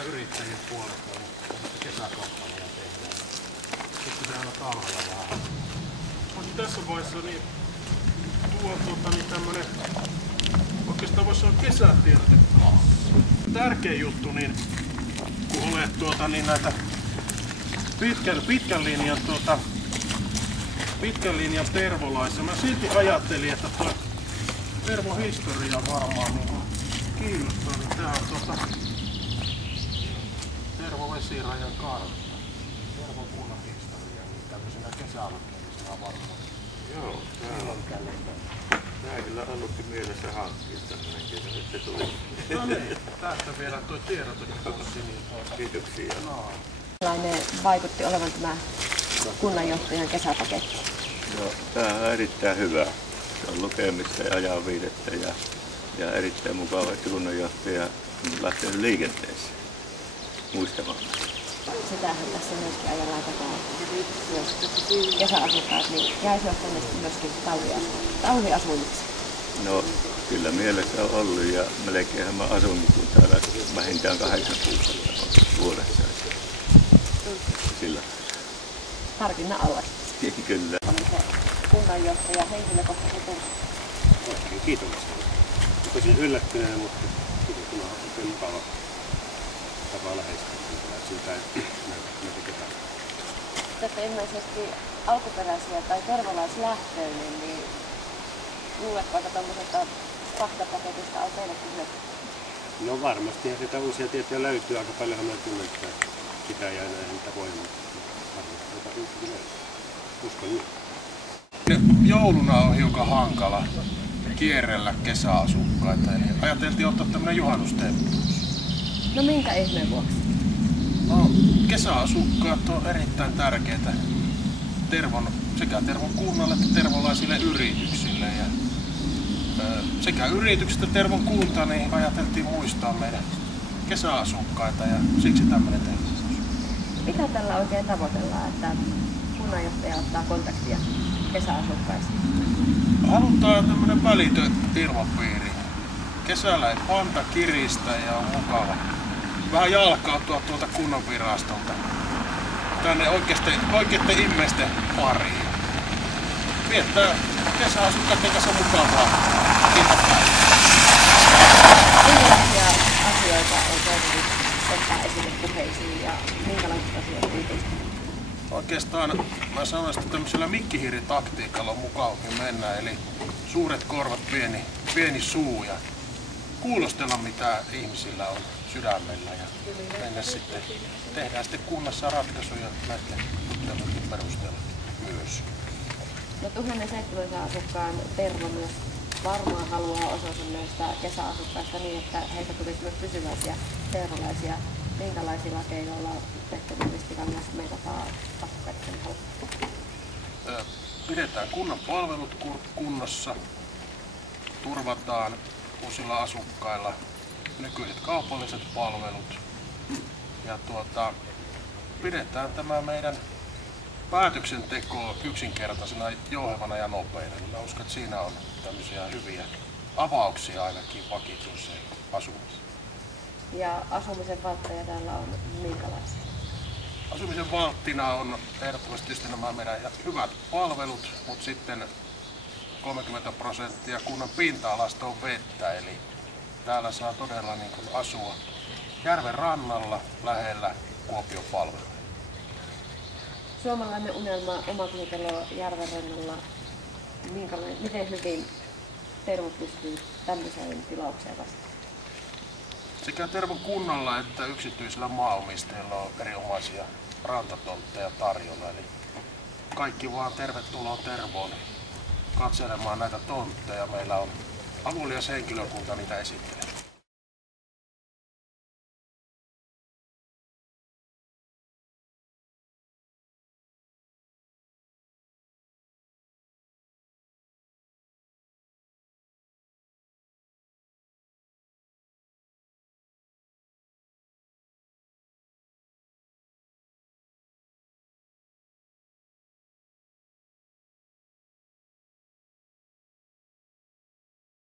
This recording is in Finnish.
meidän yrittäjien puolesta, niin kesäkampanjaa tehdään. Sitten se aina talvella vähän. Tässä vaiheessa niin niin tämmönen, oikeastaan voisi olla kesätiedotekassi. Tärkein juttu, niin kun olet niin näitä pitkän linjan tervolaisia, mä silti ajattelin, että tuo tervohistoria varmaan niin kiinnostaa, niin tää on Tervovesirajan kartta. Tervokunnan historia, niin tämmöisenä kesäalkeellisena varmaan. Joo, tää ei kyllä ollutkin mielessä hankkia tämmönen, että se tuli. No niin, tästä vielä tuo tiedotekassi. Niin kiitoksia. No. Millainen vaikutti olevan tämä kunnanjohtajan kesäpaketti? No, tää on erittäin hyvä. Se on lukemista ja ajanviidettä ja erittäin mukava, että kunnanjohtaja on lähtenyt liikenteeseen muistamaan. Sitähän tässä myöskin ajellaan takaa. Jos kesäasukkaat niin jäisivät tänne myöskin talviasunniksi. No, kyllä mielessä on ollut ja melkeinhän mä asun kun täällä vähintään 8 kuukautta vuodessa. Sillä. Harkinnan alla. Kyllä. On se kunnanjohtaja henkilökohtaisesti tullut. Oikein kiitollisia. Rupesin yllättyneen, mutta kyllä on oikein mukava tapa lähestyä. Siitä ei näitä ketään. Te olette ilmeisesti alkuperäisiä tai tervolaislähtöinen, niin luuletko, että tuollaisesta faktapaketista on teillekin hyötyä? No varmasti, ja sieltä uusia tietoja löytyy aika paljon, me tunnen sitä ja niitä voimaa. Varmasti uusia löytyy. Uskon niin. Jouluna on hiukan hankala kierrellä kesäasukkaita, eli ajateltiin ottaa tämmöinen juhannustemppu. No minkä ihmeen vuoksi? No, kesäasukkaat on erittäin tärkeitä sekä Tervon kunnalle että tervolaisille yrityksille. Ja, sekä yritykset että Tervon kunta niin ajateltiin muistaa meidän kesäasukkaita ja siksi tämmöinen tehtävä. Mitä tällä oikein tavoitellaan, että kunnanjohtaja ottaa kontaktia kesäasukkaisiin? Halutaan tämmöinen välitön ilmapiiri. Kesällä ei panta kiristä ja on mukava vähän jalkautua tuolta kunnanvirastolta tänne oikeitten ihmisten pariin. Viettää kesäasukkaiden kanssa mukavaa iltapäivää. Minkälaisia asioita on toivottu ottaa esille puheisiin ja minkälaiset asiat yhteistä? Oikeastaan mä sanoisin, että tämmöisellä mikkihiiritaktiikalla on mukavampi mennä, eli suuret korvat, pieni suu ja kuulostella mitä ihmisillä on sydämellä ja mennä sitten, tehdään sitten kunnassa ratkaisuja näiden juttujen perusteella myös. No 1700 asukkaan Tervo myös varmaan haluaa osansa näistä kesäasukkaista niin, että heistä tulisi myös pysyväisiä tervolaisia. Minkälaisilla keinoilla tehtävyydestä kannasta meitä asukkaiden halua? Pidetään kunnan palvelut kunnossa, turvataan uusilla asukkailla nykyiset kaupalliset palvelut ja pidetään tämä meidän päätöksenteko yksinkertaisena, jouhevana ja nopeana. Mä uskon, että siinä on tämmöisiä hyviä avauksia ainakin vakituiseen asumiseen. Ja asumisen valtteja täällä on minkälaisia? Asumisen valttina on ehdottomasti nämä meidän hyvät palvelut, mutta sitten 30% kunnan pinta-alasta on vettä, eli täällä saa todella niin kuin asua järven rannalla lähellä Kuopion palveluja. Suomalainen unelma, omakotitalo järven rannalla. Miten hyvin Tervo pystyy tämmöiseen tilaukseen vastaan? Sekä Tervon kunnalla että yksityisillä maanomistajilla on erinomaisia rantatontteja tarjolla. Eli kaikki vaan tervetuloa Tervoon katselemaan näitä tontteja. Meillä on avulias henkilökunta niitä esittelee.